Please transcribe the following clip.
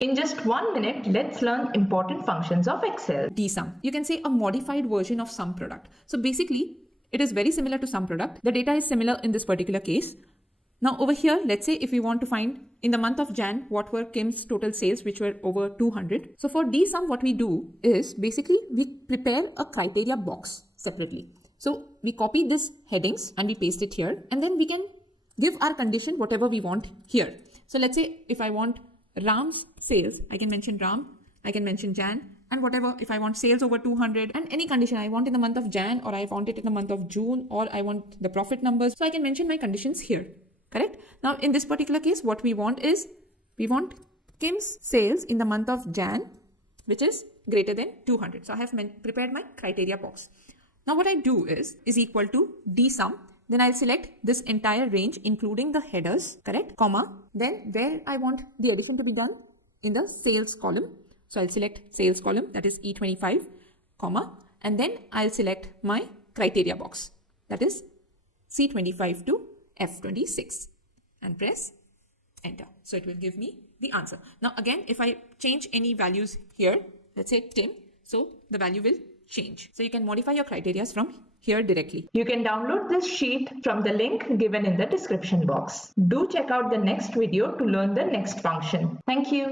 In just 1 minute, let's learn important functions of Excel. DSUM. You can say a modified version of sum product. So basically, it is very similar to sum product. The data is similar in this particular case. Now over here, let's say if we want to find in the month of Jan, what were Kim's total sales, which were over 200. So for DSUM, what we do is basically we prepare a criteria box separately. So we copy this headings and we paste it here, and then we can give our condition whatever we want here. So let's say if I want Ram's sales, I can mention Ram, I can mention Jan, and whatever, if I want sales over 200 and any condition I want in the month of Jan, or I want it in the month of June, or I want the profit numbers. So I can mention my conditions here. Correct? Now in this particular case, what we want is, we want Kim's sales in the month of Jan, which is greater than 200. So I have prepared my criteria box. Now what I do is equal to DSUM. Then I'll select this entire range, including the headers, correct? Comma. Then where I want the addition to be done, in the sales column. So I'll select sales column, that is E25, comma. And then I'll select my criteria box, that is C25 to F26, and press enter. So it will give me the answer. Now again, if I change any values here, let's say Tim, so the value will change. So you can modify your criteria from here directly. You can download this sheet from the link given in the description box. Do check out the next video to learn the next function. Thank you.